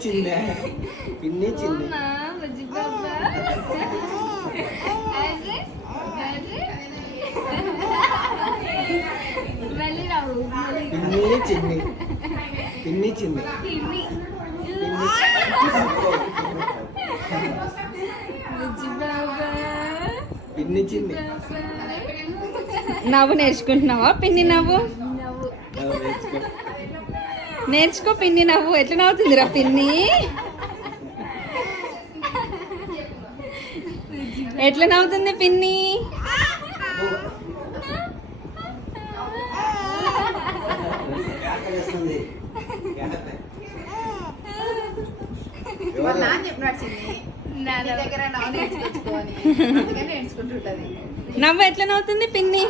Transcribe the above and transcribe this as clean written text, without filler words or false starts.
చిన్న పిన్ని చిన్న పిన్ని చిన్ని పిన్ని చిన్ని పిన్ని చిన్ని నవ్వు నేర్చుకుంటున్నావా పిన్ని నవ్వు నేర్చుకో పిన్ని నవ్వు ఎట్లా నవ్వుతుందిరా పిన్ని ఎట్లా నవ్వుతుంది పిన్ని నవ్వు ఎట్లా నవ్వుతుంది పిన్ని